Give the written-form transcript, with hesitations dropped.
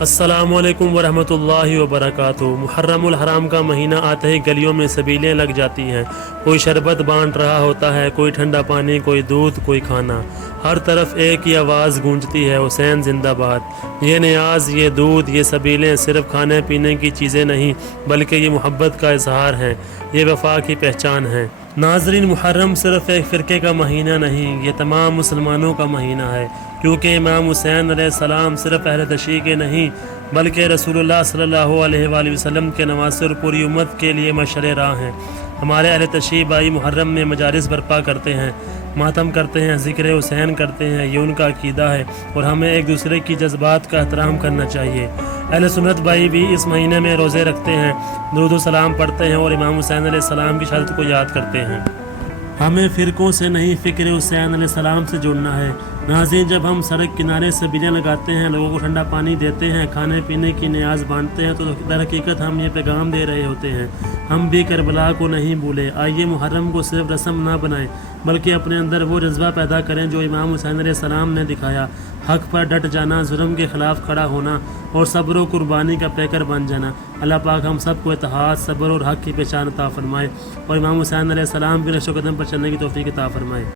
السلام علیکم ورحمۃ اللہ وبرکاتہ۔ محرم الحرام کا مہینہ آتے ہی گلیوں میں سبیلیں لگ جاتی ہیں، کوئی شربت بانٹ رہا ہوتا ہے، کوئی ٹھنڈا پانی، کوئی دودھ، کوئی کھانا۔ ہر طرف ایک ہی آواز گونجتی ہے، حسین زندہ باد۔ یہ نیاز، یہ دودھ، یہ سبیلیں صرف کھانے پینے کی چیزیں نہیں بلکہ یہ محبت کا اظہار ہیں، یہ وفا کی پہچان ہیں۔ ناظرین، محرم صرف ایک فرقے کا مہینہ نہیں، یہ تمام مسلمانوں کا مہینہ ہے، کیونکہ امام حسین علیہ السلام صرف اہل تشیع کے نہیں بلکہ رسول اللہ صلی اللہ علیہ وآلہ وسلم کے نواسے اور پوری امت کے لیے مشعل راہ ہیں۔ ہمارے اہل تشیع بھائی محرم میں مجالس برپا کرتے ہیں، ماتم کرتے ہیں، ذکر حسین کرتے ہیں، یہ ان کا عقیدہ ہے اور ہمیں ایک دوسرے کی جذبات کا احترام کرنا چاہیے۔ اہل سنت بھائی بھی اس مہینے میں روزے رکھتے ہیں، درود و سلام پڑھتے ہیں اور امام حسین علیہ السلام کی شہادت کو یاد کرتے ہیں۔ ہمیں فرقوں سے نہیں، فکر حسین علیہ السلام سے جڑنا ہے۔ ناظرین، جب ہم سڑک کنارے سبیلیں لگاتے ہیں، لوگوں کو ٹھنڈا پانی دیتے ہیں، کھانے پینے کی نیاز بانٹتے ہیں، تو در حقیقت ہم یہ پیغام دے رہے ہوتے ہیں، ہم بھی کربلا کو نہیں بھولے۔ آئیے محرم کو صرف رسم نہ بنائیں بلکہ اپنے اندر وہ جذبہ پیدا کریں جو امام حسین علیہ السلام نے دکھایا، حق پر ڈٹ جانا، ظلم کے خلاف کھڑا ہونا اور صبر و قربانی کا پیکر بن جانا۔ اللہ پاک ہم سب کو اتحاد، صبر اور حق کی پہچان عطا فرمائے اور امام حسین علیہ السلام کے نقش و قدم پر چلنے کی توفیق عطا فرمائے۔